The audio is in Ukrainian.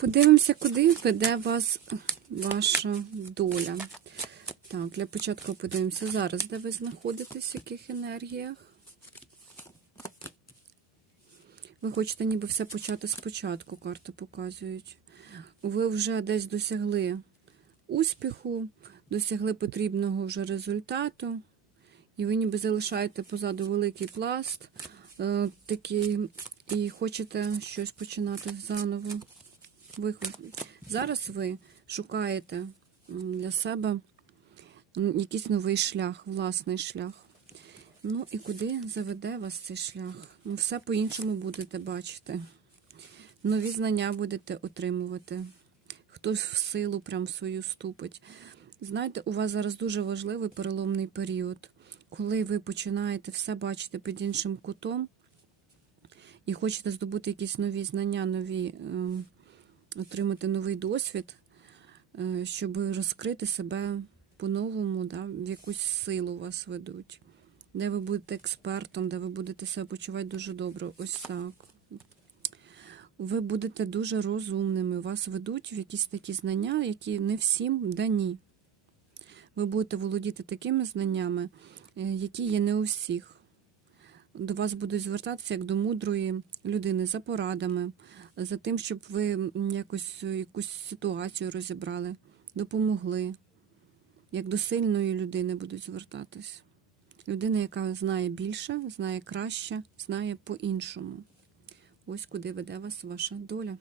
Подивимося, куди веде вас ваша доля. Так, для початку подивимося зараз, де ви знаходитесь, в яких енергіях. Ви хочете ніби все почати спочатку, карти показують. Ви вже десь досягли успіху, досягли потрібного вже результату, і ви ніби залишаєте позаду великий пласт е, такий, і хочете щось починати заново. Ви, зараз ви шукаєте для себе якийсь новий шлях, власний шлях. Ну і куди заведе вас цей шлях? Ну, все по-іншому будете бачити. Нові знання будете отримувати. Хтось в силу прям свою ступить. Знаєте, у вас зараз дуже важливий переломний період, коли ви починаєте все бачити під іншим кутом і хочете здобути якісь нові знання, нові, ем, отримати новий досвід, е, щоб розкрити себе по-новому, да, в якусь силу вас ведуть, де ви будете експертом, де ви будете себе почувати дуже добре. Ось так. Ви будете дуже розумними, вас ведуть в якісь такі знання, які не всім дані. Ви будете володіти такими знаннями, е, які є не у всіх. До вас будуть звертатися як до мудрої людини за порадами, за тим, щоб ви якось е, якусь ситуацію розібрали, допомогли. Як до сильної людини будуть звертатись. Людина, яка знає більше, знає краще, знає по-іншому. Ось куди веде вас ваша доля.